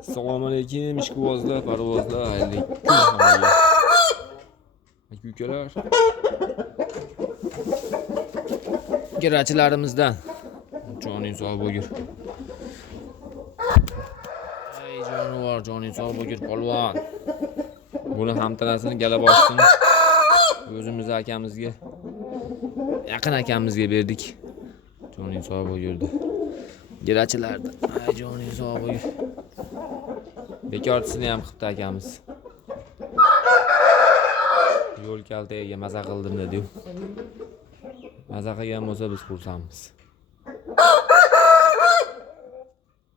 Assalomu alaykum, ishqibozlar, parvozlar, xayrli kun hammaga. Ukalar. Girachilarimizdan joning sog' bo'lgur. Ey jonivor, joning sog' bo'lgur, polvon. Buni hamtanasini gala bossin. O'zimiz akamizga, yaqin akamizga berdik. Joning sog' bo'lgurdi. Girachilardan. Ey joning sog' bo'lgur. Bekorchisini ham qilibdi akamiz. Yo'l kaltaga maza qildim dedi-yu. Maza qilgan bo'lsa biz xursandmiz.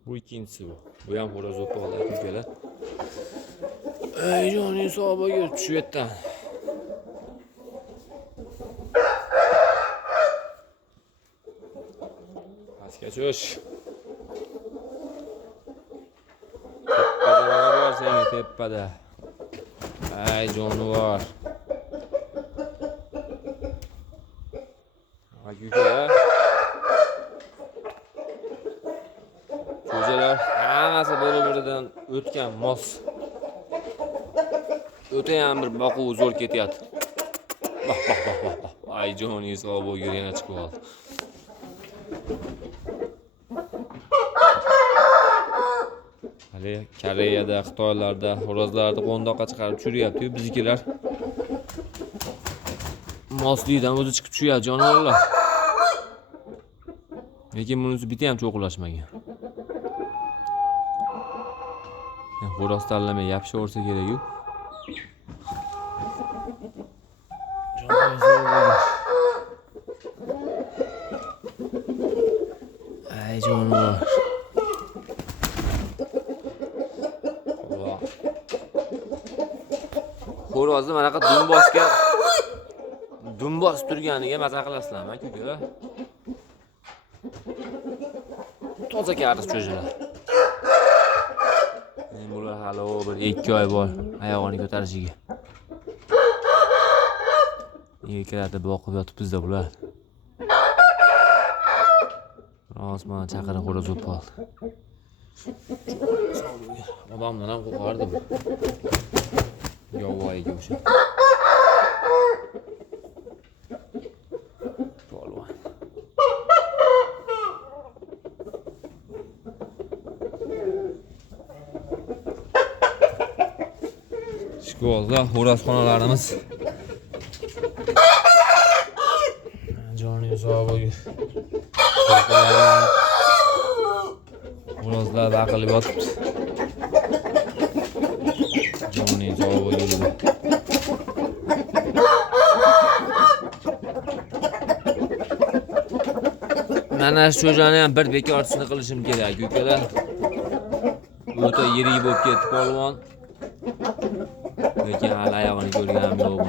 Bu ikkinchisi bu. Bu ham xo'roz o'poldi ukalar. Ey joning sog' bo'lgur, tushib yetdan. Pastga tush. Tepada. Ay jonivor. Ukalar. Cho'jalar hammasi bir-biridan o'tgan mos. O'ta ham bir boquv zo'r ketyapti. Bah. Ay joning sog' bo'lgur, yana chiqib oldi. Koreyada, Xitoylarda xo'rozlarni qo'ndoqqa chiqarib tushiryapti-yu, biznikilar moslidan o'zi chiqib tushyapti jonivorlar. Lekin bunisi bitta ham cho'qlashmagan. Xo'roz tanlamay yopishaversa kerak-yu. Ay jonivor. Xo'rozni mana qilib dumbos turganiga maza qilasizlarmi, ukalar? Toza kariz cho'jalar. Bular hali bir 2 oy bor oyog'ini ko'tarishiga. Yekalarda boqib yotibmiz-da bular. Osmon chaqirib xo'roz o'pib oldi. Odamdan ham qo'rqardi bu. Yovvoyiga o'sha. Polvon. Ishqibozlar, xo'rozxonalarimiz. Joning sog' bo'lgur. Xo'rozlar baqilib yotibdi. Joning sog' bo'lgur. Mana shu jo'jani ham bir bekorchisini qilishim kerak, ukalar. O'ta yirik bo'lib ketdi polvon. Lekin hali oyog'ini ko'rganim yo'q.